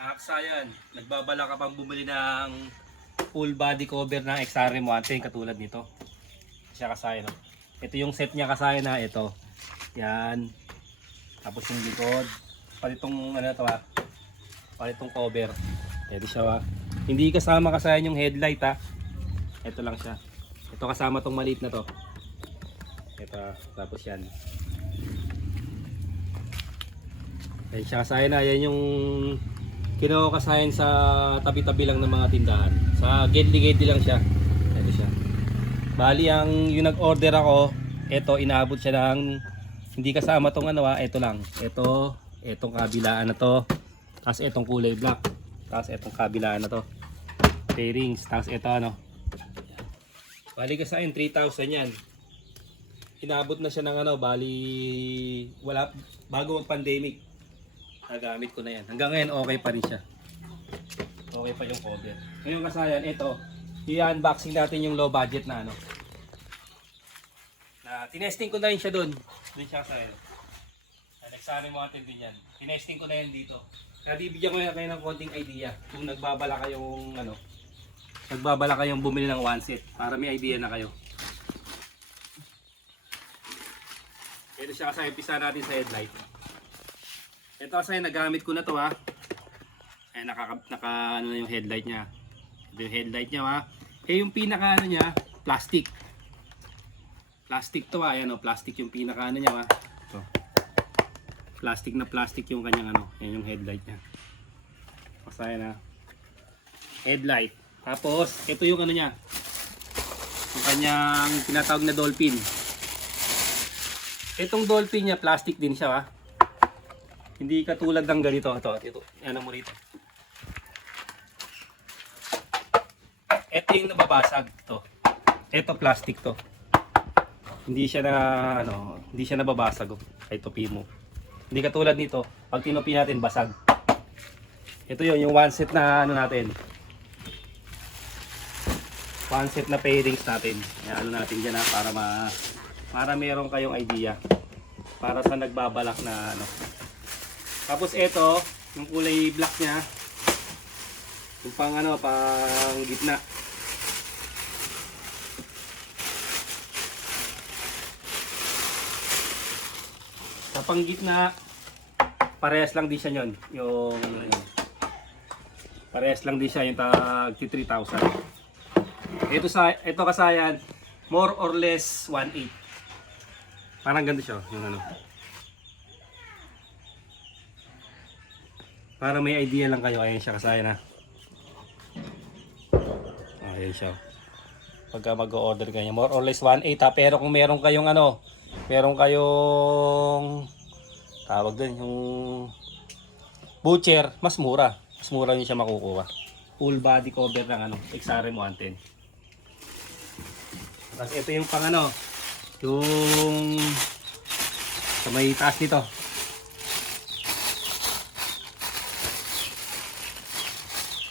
Aksayan, nagbabala ka pang bumili ng full body cover ng XRM 110 katulad nito. Siya kasayan. No? Ito yung set niya kasayan na ito. Yan. Tapos yung likod. Pati itong ano to ha. Pati itong cover. Pwede siya ha. Hindi kasama kasayan yung headlight ha. Ito lang siya. Ito kasama tong maliit na to. Ito. Tapos yan. Yan siya kasayan na. Yan yung kinuha kasayan sa tabi-tabi lang ng mga tindahan. Sa gate-gate lang siya. Ito siya. Bali yung nag-order ako, ito inaabot siya ng hindi kasama tong ano ito lang. Itong kabilaan na to. Tapos itong kulay black. Tapos itong kabilaan na to. Pairings. Tapos ito ano. Bali kasayan 3,000 yan. Inaabot na siya ng ano, bali wala bago mag-pandemic. Nagamit ko na yan. Hanggang ngayon okay pa rin siya. Okay pa yung cover. Ngayon kasayan, ito. I-unboxing natin yung low budget na ano. Na tinesting ko na rin siya doon. Doon siya kasayan. Nag-examine mo natin din yan. Tinesting ko na yan dito. Kaya bibigyan ko na kayo ng konting idea. Kung nagbabala kayong ano. Nagbabala kayong bumili ng one set. Para may idea na kayo. Ito siya kasayan. Pisa natin sa headlight. Ito kasi nagamit ko na to ha. Ay naka ano na yung headlight niya. Ito yung headlight niya ha. Yung pinaka ano niya, plastic. Plastic to ha. Ayan o, plastic yung pinaka ano niya ha. Ito. Plastic na plastic yung kanyang ano. Yan yung headlight niya. Kasi na. Headlight. Tapos ito yung ano niya. Yung kanyang tinatawag na dolphin. Itong dolphin niya, plastic din siya ha. Hindi katulad ng ganito. Ito. Yan mo rito. Ito yung nababasag. Ito plastic to. Hindi siya na ano, hindi siya nababasag. Kahit tupi mo. Hindi katulad nito. Pag tinupi natin basag. Ito yung one set na ano natin. One set na pairings natin. Yan, ano natin diyan para meron kayong idea. Para sa nagbabalak na ano. Tapos ito, yung kulay black niya, yung pang ano, pang gitna. Sa pang gitna, parehas lang din siya yun. Parehas lang din siya yung tag 3,000. Ito kasayan, more or less 1.8. Parang ganito siya, yung ano. Para may idea lang kayo, ayan siya kasayan ha. Ayan siya. Pagka mag-order kayo, more or less 1.8 ha. Pero kung meron kayong ano, tawag din, yung butcher, mas mura. Mas mura nyo siya makukuha. Full body cover ng ano, XRM 110. Tapos ito yung pang ano, yung sa may taas nito.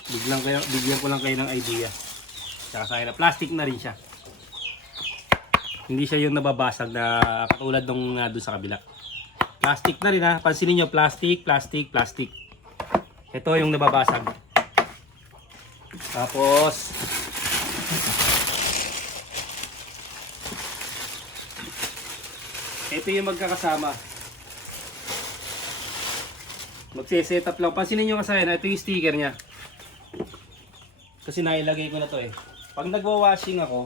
Bigyan ko lang kayo ng idea. Saka na plastic na rin siya. Hindi siya yung nababasag na katulad nung doon sa kabila. Plastic na rin ha. Pansinin nyo, plastic. Ito yung nababasag. Tapos ito yung magkakasama. Magse-set up lang. Pansinin nyo kasi na ito yung sticker niya. Kasi nailagay ko na to eh. Pag nagwa-washing ako,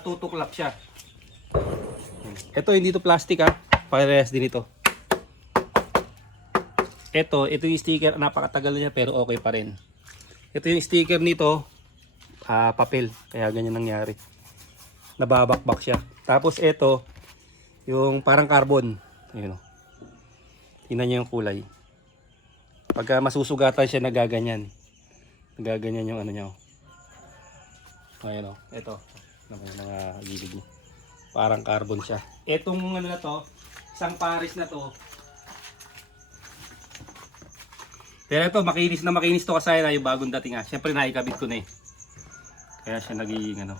tutuklap siya. Ito hindi to plastic ha. Parehas din ito. Ito yung sticker. Napakatagal niya pero okay pa rin. Ito yung sticker nito. Papel. Kaya ganyan nangyari. Nababakbak siya. Tapos ito, yung parang carbon. Ayun o. Tingnan niyo yung kulay. Pagka masusugatan siya, nagaganyan. Nagaganyan yung ano niya. Ayan o. Ito. Mga gilid niya. Parang carbon siya. Etong ano na to, isang pares na to. Pero ito, makinis to kasi na yung bagong dating ha. Siyempre naikabit ko na eh. Kaya siya nagiging ano.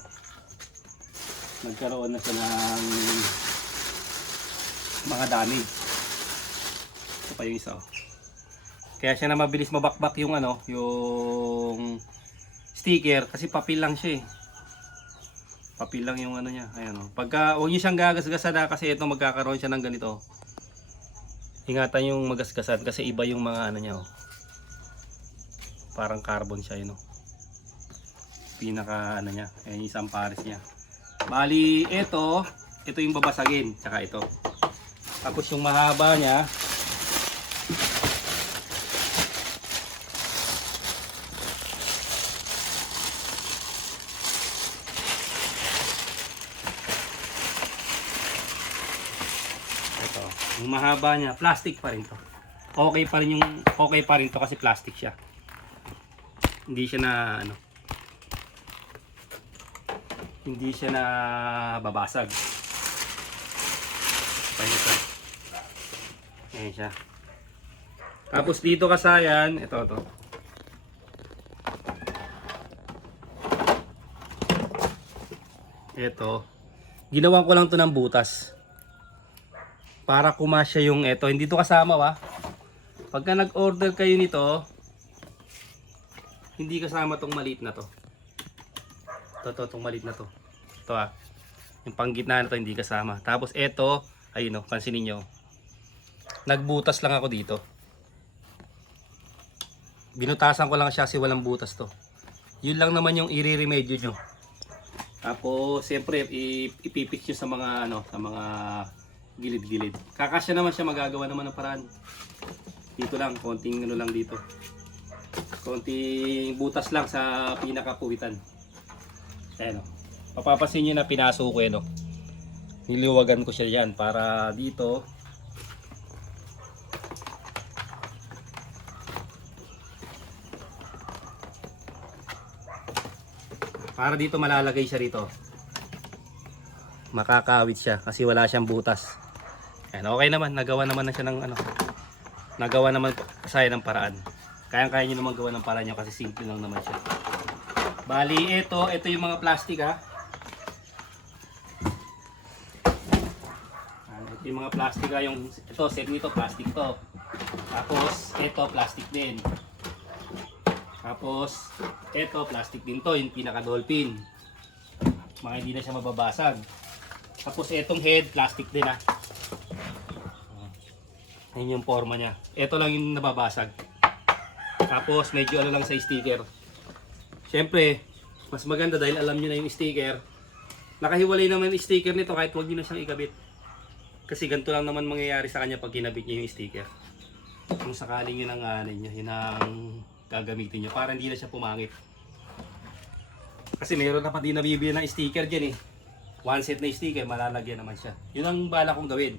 Nagkaroon na siya ng mga damage. pa yung isa. Oh. Kaya siya na mabilis mabakbak yung ano, yung sticker kasi papel lang siya eh. Papel lang yung ano niya. Ayan oh. Pagka huwag niyo siyang gagasgasan kasi ito magkakaroon siya ng ganito. Ingatan yung magasgasan kasi iba yung mga ano niya oh. Parang carbon siya yun oh. Pinaka ano niya, ayan yung isang pares niya. Bali ito yung babasagin, tsaka ito. Tapos yung mahaba niya ito, yung mahaba niya, plastic pa rin to. Okay pa rin to kasi plastic siya. Hindi siya na ano, hindi siya na babasag. Ayan siya. Tapos dito kasayan, ito. Ito, ginawan ko lang to ng butas. Para kumasya yung ito. Hindi to kasama Pagka nag-order kayo nito, hindi kasama tong maliit na to. Itong maliit na to. Ito yung panggitna na to hindi kasama. Tapos ito, ayun pansinin nyo. Nagbutas lang ako dito. Binutasan ko lang siya kasi walang butas to. Yun lang naman yung i-remedyo nyo. Tapos siyempre ipipix nyo sa mga sa mga gilid-gilid. Kakasya naman siya, magagawa naman ng paraan. Dito lang, konting lang dito. Konting butas lang sa pinakapuwitan. Ayan Mapapansin nyo na pinaso ko Niliwagan ko siya yan para dito. Para dito malalagay siya rito. Makakawit siya kasi wala siyang butas. Ayan, okay naman, nagawa naman na siya ng nagawa naman saya ng paraan. Kayang-kaya niyo naman gawa ng paraan niya kasi simple lang naman siya. Bali, ito yung mga plastic Ito yung mga plastic ito set nito plastic to. Tapos ito plastic din. Tapos ito plastic din to, yung pinaka dolphin. Mga hindi na siya mababasag. Tapos itong head plastic din Ayun yung forma niya. Ito lang yung nababasag. Tapos medyo lang sa sticker. Siyempre, mas maganda dahil alam niyo na yung sticker. Nakahiwalay naman yung sticker nito kahit huwag niyo na siyang ikabit. Kasi ganito lang naman mangyayari sa kanya pag kinabit niyo yung sticker. Kung sakaling yun ang yun ang gagamitin niyo para hindi na siya pumangit. Kasi meron na pa din nabibili ng sticker dyan One set na sticker, malalagyan naman siya. Yun ang bala kong gawin.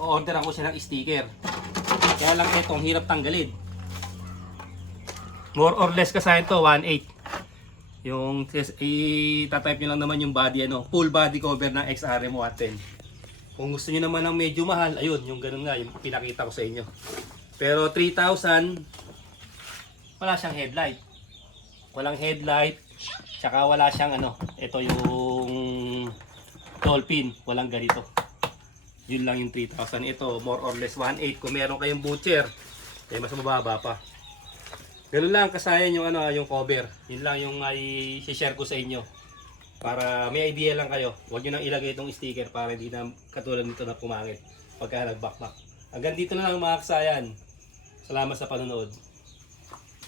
Order ako siya ng sticker. Kaya lang ang hirap tanggalin. More or less kasi ito 1.8. Yung i-type nyo lang naman yung body full body cover ng XRM 110. Kung gusto niyo naman ng medyo mahal, ayun, yung ganun nga, yung pinakita ko sa inyo. Pero 3,000 wala siyang headlight. Walang headlight, tsaka wala siyang ito yung dolphin, walang ganito. Yun lang yung 3,000. Ito, more or less 1.8. Kung meron kayong butcher, mas mababa pa. Ganun lang kasayan yung yung cover. Yun lang yung i-share ko sa inyo. Para may idea lang kayo. Huwag niyo nang ilagay itong sticker para hindi na katulad nito na pumangit pagka nagbakbak. Hanggang dito na lang mga kasayan. Salamat sa panonood.